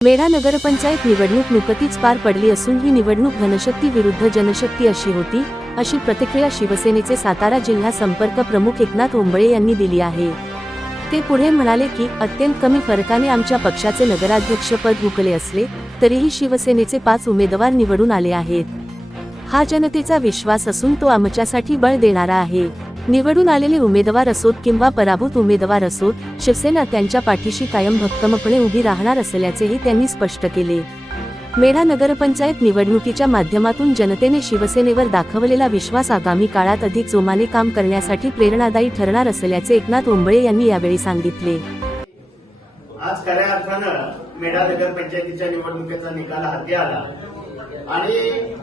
मेढा नगरपंचायत निवडणूक नुकतीच पार पडली असून ही निवडणूक धनशक्ती विरुद्ध जनशक्ती अशी होती, अशी प्रतिक्रिया शिवसेनेचे सातारा जिल्हा संपर्क प्रमुख एकनाथ ओंबळे यांनी दिली आहे। ते पुढे म्हणाले की अत्यंत कमी फरकाने आमच्या पक्षाचे नगराध्यक्षपद हुकले असले तरीही शिवसेनेचे 5 उमेदवार निवडून आले आहेत। हा जनतेचा विश्वास असून तो आमच्यासाठी बळ देणारा आहे। निवडून आलेले उमेदवार असोत किंवा पराभूत उमेदवार असोत, शिवसेना त्यांच्या पाठीशी कायम भक्कमपणे उभी राहणार असल्याचेही त्यांनी स्पष्ट केले। मेढा नगरपंचायत निवडणुकीच्या माध्यमातून जनतेने शिवसेनेवर दाखवलेला विश्वास आगामी काळात अधिक जोमाने काम करण्यासाठी प्रेरणादायी ठरणार असल्याचे एकनाथ ओंबळे यांनी यावेळी सांगितले। आज खऱ्या अर्थानं मेढा नगरपंचायतीच्या निवडणुकीचा निकाल हाती आला आणि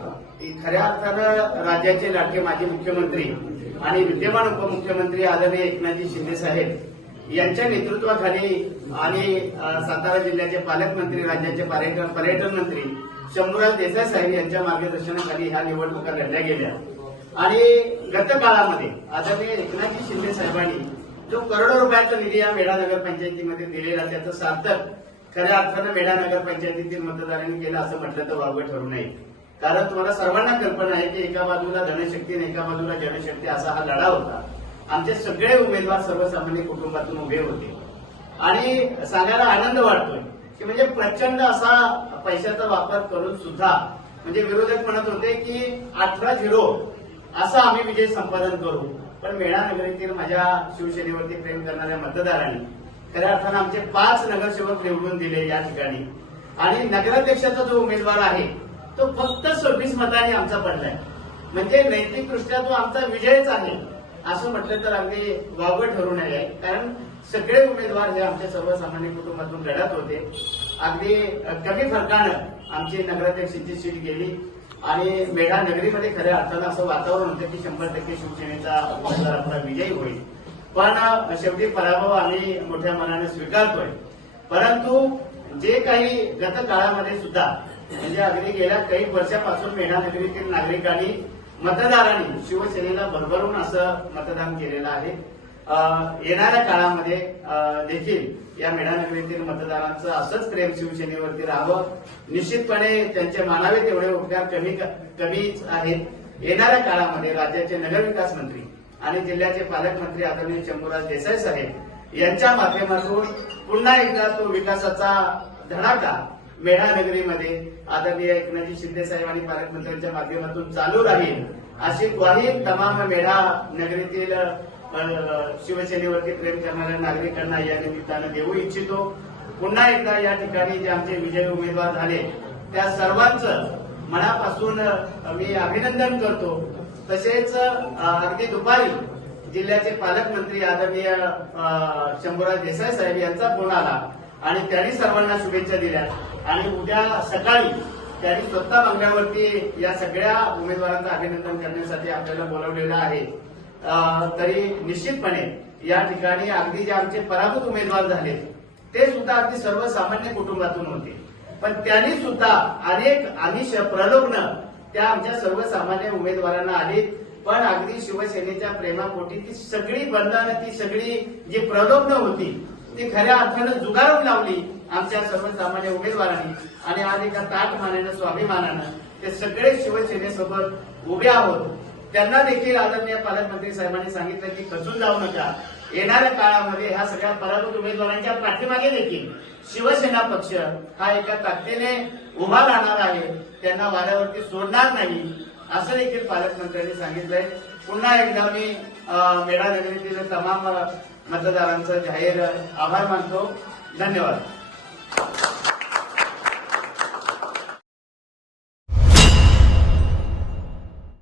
खऱ्या अर्थानं राज्याचे लाडके माजी मुख्यमंत्री आणि विद्यमान उपमुख्यमंत्री आदरणीय एकनाथजी शिंदे साहेब यांच्या नेतृत्वाखाली आणि सातारा जिल्ह्याचे पालकमंत्री, राज्याचे पर्यटन मंत्री शंभूराज देसाई साहेब यांच्या मार्गदर्शनाखाली ह्या निवडणुका लढल्या गेल्या आणि गत काळामध्ये आदरणीय एकनाथजी शिंदे साहेबांनी जो करोडो रुपयाचा निधी या मेढा नगरपंचायतीमध्ये दिलेला त्याचं सार्थक खऱ्या अर्थानं मेढा नगरपंचायतीतील मतदारांनी केलं असं म्हटलं तर वावगं ठरू नये। कारण तुम्हाला सर्वांना कल्पना आहे की एका बाजूला धनशक्ती आणि एका बाजूला जनशक्ती असा हा लढा होता। आमचे सगळे उमेदवार सर्वसामान्य कुटुंबातून उभे होते आणि सांगायला आनंद वाटतोय की म्हणजे प्रचंड असा पैशाचा वापर करून सुद्धा म्हणजे विरोधक म्हणत होते की 18-0 असा आम्ही विजय संपादन करू, पण मेढा नगरीतील माझ्या शिवसेनेवरती प्रेम करणाऱ्या मतदारांनी खऱ्या अर्थानं आमचे 5 नगरसेवक निवडून दिले या ठिकाणी आणि नगराध्यक्षाचा जो उमेदवार आहे तो फक्त 26 मतांनी आमचा पडलाय। म्हणजे नैतिकदृष्ट्या तो आमचा विजयच आहे असं म्हटलं तर अगदी वावगं ठरू नये। कारण सगळे उमेदवार हे आमच्या सर्वसामान्य कुटुंबातून लढत होते। अगदी कमी फरकानं आमची नगराध्यक्षाची सीट गेली आणि मेढा नगरीमध्ये खऱ्या अर्थानं असं वातावरण होतं की 100% शिवसेनेचा उमेदवार आपला विजयी होईल, पण शेवटी पराभव आम्ही मोठ्या मनाने स्वीकारतोय। परंतु जे काही गत काळामध्ये सुद्धा म्हणजे अगदी गेल्या काही वर्षापासून मेढा नगरीतील नागरिकांनी मतदारांनी शिवसेनेला भरभरून असं मतदान केलेलं आहे। येणाऱ्या काळामध्ये देखील या मेढा नगरीतील मतदारांचं असंच प्रेम शिवसेनेवरती राहावं। निश्चितपणे त्यांचे मानावे तेवढे उपकार कमीच आहेत। येणाऱ्या काळामध्ये राज्याचे नगरविकास मंत्री आणि जिल्ह्याचे पालकमंत्री आदरणीय शंभूराज देसाई साहेब यांच्या माध्यमातून पुन्हा एकदा तो विकासाचा धडाका मेढा नगरीमध्ये आदरणीय एकनाथजी शिंदे साहेब आणि पालकमंत्र्यांच्या माध्यमातून चालू राहील अशी ग्वाही तमाम मेढा नगरीतील शिवसेनेवरती प्रेम करणाऱ्या नागरिकांना या निमित्तानं देऊ इच्छितो। पुन्हा एकदा या ठिकाणी जे आमचे विजयी उमेदवार झाले त्या सर्वांचं मनापासून मी अभिनंदन करतो। तसेच अगदी दुपारी जिल्ह्याचे पालकमंत्री आदरणीय शंभूराज देसाई साहेब यांचा फोन आला आणि त्यांनी सर्वांना शुभेच्छा दिल्या आणि उद्या सकाळी त्यांनी स्वतः बंगल्यावरती या सगळ्या उमेदवारांचं अभिनंदन करण्यासाठी आपल्याला बोलवलेलं आहे। तरी निश्चितपणे या ठिकाणी अगदी जे आमचे पराभूत उमेदवार झाले ते सुद्धा अगदी सर्वसामान्य कुटुंबातून होते, पण त्यांनी सुद्धा अनेक आमिष प्रलोभनं त्या आमच्या सर्वसामान्य उमेदवारांना आली, पण अगदी शिवसेनेच्या प्रेमापोटी ती सगळी बंधनं, ती सगळी जी प्रलोभनं होती ती खऱ्या अर्थानं जुगारून लावली आमच्या सर्वसामान्य उमेदवारांनी आणि आज एका ताठमानेनं स्वाभिमानानं ते सगळे शिवसेनेसोबत उभे आहोत। त्यांना देखील आदरणीय पालकमंत्री साहेबांनी सांगितलं की खचून जाऊ नका। येणाऱ्या काळामध्ये ह्या सगळ्या पराभूत उमेदवारांच्या पाठीमागे देखील शिवसेना पक्ष हा एका ताकदीने उभा राहणार आहे, त्यांना वाऱ्यावरती सोडणार नाही असं देखील पालकमंत्र्यांनी सांगितलंय। पुन्हा एकदा मी मेढा नगरीतील तमाम मतदारांचा जाहीर आभार मानतो। धन्यवाद।